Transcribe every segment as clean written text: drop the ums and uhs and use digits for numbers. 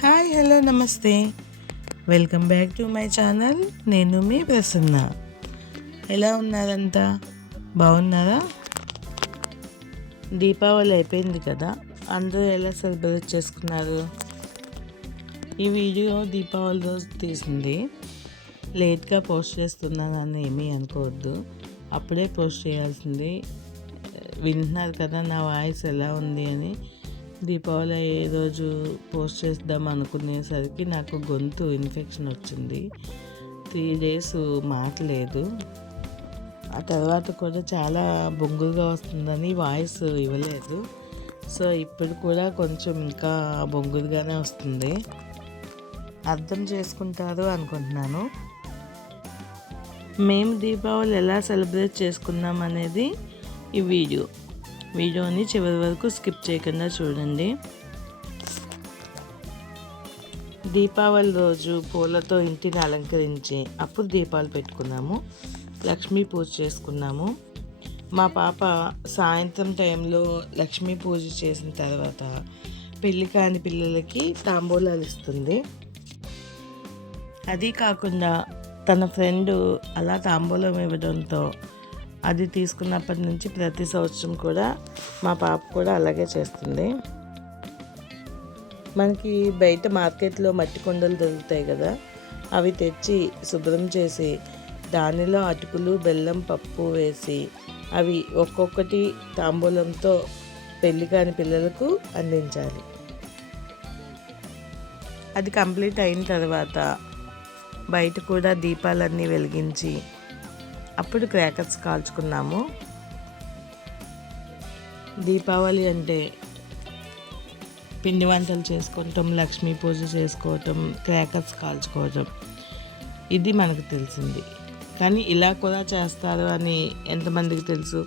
Hi hello నమస్తే, welcome back to my channel. నేను మీ ప్రసన్న. ఎలా ఉన్నారంతా? బాగున్నారా? దీపావళి అయిపోయింది కదా, అందరూ ఎలా సెలబ్రేట్ చేసుకున్నారు? ఈ వీడియో దీపావళి రోజు తీసింది. లేట్గా పోస్ట్ చేస్తున్నానని ఏమీ అనుకోవద్దు, అప్పుడే పోస్ట్ చేయాల్సింది. వింటున్నారు కదా నా వాయిస్ ఎలా ఉంది అని. దీపావళి అయ్యే రోజు పోస్ట్ చేద్దాం అనుకునేసరికి నాకు గొంతు ఇన్ఫెక్షన్ వచ్చింది. 3 days మాట్లేదు. ఆ తర్వాత కూడా చాలా బొంగులుగా వస్తుందని వాయిస్ ఇవ్వలేదు. సో ఇప్పుడు కూడా కొంచెం ఇంకా బొంగులుగానే వస్తుంది. అర్థం చేసుకుంటారు అనుకుంటున్నాను. మేము దీపావళి ఎలా సెలబ్రేట్ చేసుకున్నాం అనేది ఈ వీడియోని చివరి వరకు స్కిప్ చేయకుండా చూడండి. దీపావళి రోజు పూలతో ఇంటిని అలంకరించి అప్పుడు దీపాలు పెట్టుకున్నాము. లక్ష్మీ పూజ చేసుకున్నాము. మా పాప సాయంత్రం టైంలో లక్ష్మీ పూజ చేసిన తర్వాత పెళ్లి కాని పిల్లలకి తాంబూలాలు ఇస్తుంది. అది కాకుండా తన ఫ్రెండ్ అలా తాంబూలం ఇవ్వడంతో అది తీసుకున్నప్పటి నుంచి ప్రతి సంవత్సరం కూడా మా పాప కూడా అలాగే చేస్తుంది. మనకి బయట మార్కెట్లో మట్టి కొండలు దొరుకుతాయి కదా, అవి తెచ్చి శుభ్రం చేసి దానిలో అటుకులు, బెల్లం, పప్పు వేసి అవి ఒక్కొక్కటి తాంబూలంతో పెళ్లి కాని పిల్లలకు అందించాలి. అది కంప్లీట్ అయిన తర్వాత బయట కూడా దీపాలన్నీ వెలిగించి అప్పుడు క్రాకర్స్ కాల్చుకున్నాము. దీపావళి అంటే పిండి వంటలు చేసుకోవటం, లక్ష్మీ పూజ చేసుకోవటం, క్రాకర్స్ కాల్చుకోవటం, ఇది మనకు తెలిసింది. కానీ ఇలా కూడా చేస్తారు అని ఎంతమందికి తెలుసు?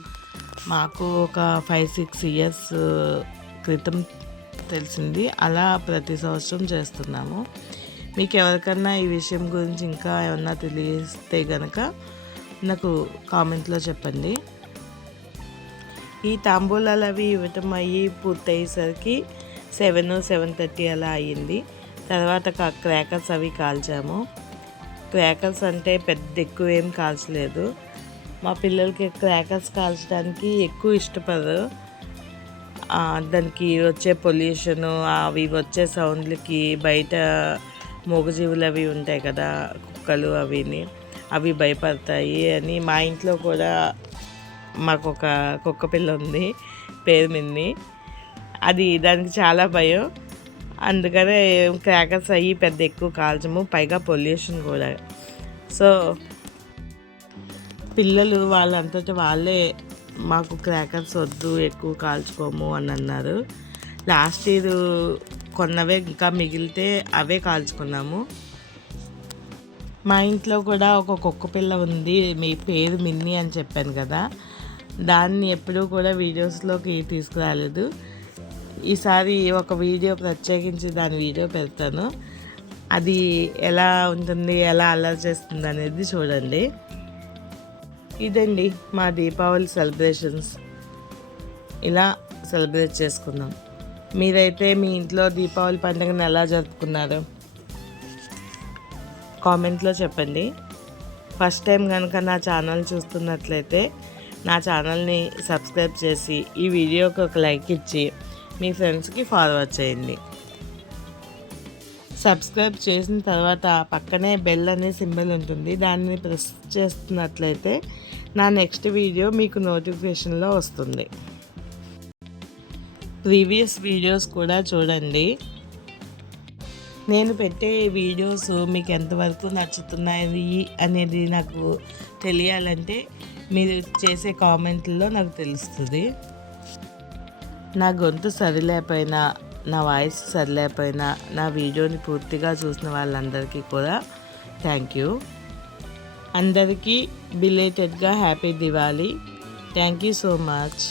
మాకు ఒక 5-6 years క్రితం తెలిసింది. అలా ప్రతి సంవత్సరం చేస్తున్నాము. మీకు ఎవరికన్నా ఈ విషయం గురించి ఇంకా ఏమన్నా తెలిస్తే కనుక నాకు కామెంట్లో చెప్పండి. ఈ తాంబూలాలు అవి ఇవ్వటం అయ్యి పూర్తయ్యేసరికి 7-7:30 అలా అయ్యింది. తర్వాత క్రాకర్స్ అవి కాల్చాము. క్రాకర్స్ అంటే పెద్ద ఎక్కువ ఏం కాల్చలేదు. మా పిల్లలకి క్రాకర్స్ కాల్చడానికి ఎక్కువ ఇష్టపడరు. దానికి వచ్చే పొల్యూషను, అవి వచ్చే సౌండ్లకి బయట మూగజీవులు అవి ఉంటాయి కదా, కుక్కలు అవి భయపడతాయి అని మా ఇంట్లో కూడా మాకు ఒక కుక్క పిల్ల ఉంది, పేరు మిన్ని. దానికి చాలా భయం. అందుకనే క్రాకర్స్ అయ్యి పెద్ద ఎక్కువ కాల్చము, పైగా పొల్యూషన్ కూడా. సో పిల్లలు వాళ్ళంతటా వాళ్ళే మాకు క్రాకర్స్ వద్దు, ఎక్కువ కాల్చుకోము అని అన్నారు. లాస్ట్ ఇయర్ కొన్నవే ఇంకా మిగిలితే అవే కాల్చుకున్నాము. మా ఇంట్లో కూడా ఒక కుక్క పిల్ల ఉంది, మీ పేరు మిన్ని అని చెప్పాను కదా, దాన్ని ఎప్పుడూ కూడా వీడియోస్లోకి తీసుకురాలేదు. ఈసారి ఒక వీడియో ప్రత్యేకించి దాని వీడియో పెడతాను. అది ఎలా ఉంటుంది, ఎలా అల్లరి చేస్తుంది అనేది చూడండి. ఇదండి మా దీపావళి సెలబ్రేషన్స్. ఇలా సెలబ్రేట్ చేసుకున్నాం. మీరైతే మీ ఇంట్లో దీపావళి పండుగను ఎలా జరుపుకున్నారు? కామెంట్లో చెప్పండి. ఫస్ట్ టైం కనుక నా ఛానల్ చూస్తున్నట్లయితే నా ఛానల్ని సబ్స్క్రైబ్ చేసి ఈ వీడియోకి ఒక లైక్ ఇచ్చి మీ ఫ్రెండ్స్కి ఫార్వర్డ్ చేయండి. సబ్స్క్రైబ్ చేసిన తర్వాత పక్కనే బెల్ అనే సింబల్ ఉంటుంది, దాన్ని ప్రెస్ చేస్తున్నట్లయితే నా నెక్స్ట్ వీడియో మీకు నోటిఫికేషన్లో వస్తుంది. ప్రీవియస్ వీడియోస్ కూడా చూడండి. నేను పెట్టే వీడియోస్ మీకు ఎంతవరకు నచ్చుతున్నాయి అనేది నాకు తెలియాలంటే మీరు చేసే కామెంట్లో నాకు తెలుస్తుంది. నా గొంతు సరిలేకపోయినా, నా వాయిస్ సరిలేకపోయినా నా వీడియోని పూర్తిగా చూసిన వాళ్ళందరికీ కూడా థ్యాంక్ యూ. అందరికీ బిలేటెడ్గా happy Diwali. Thank you so much.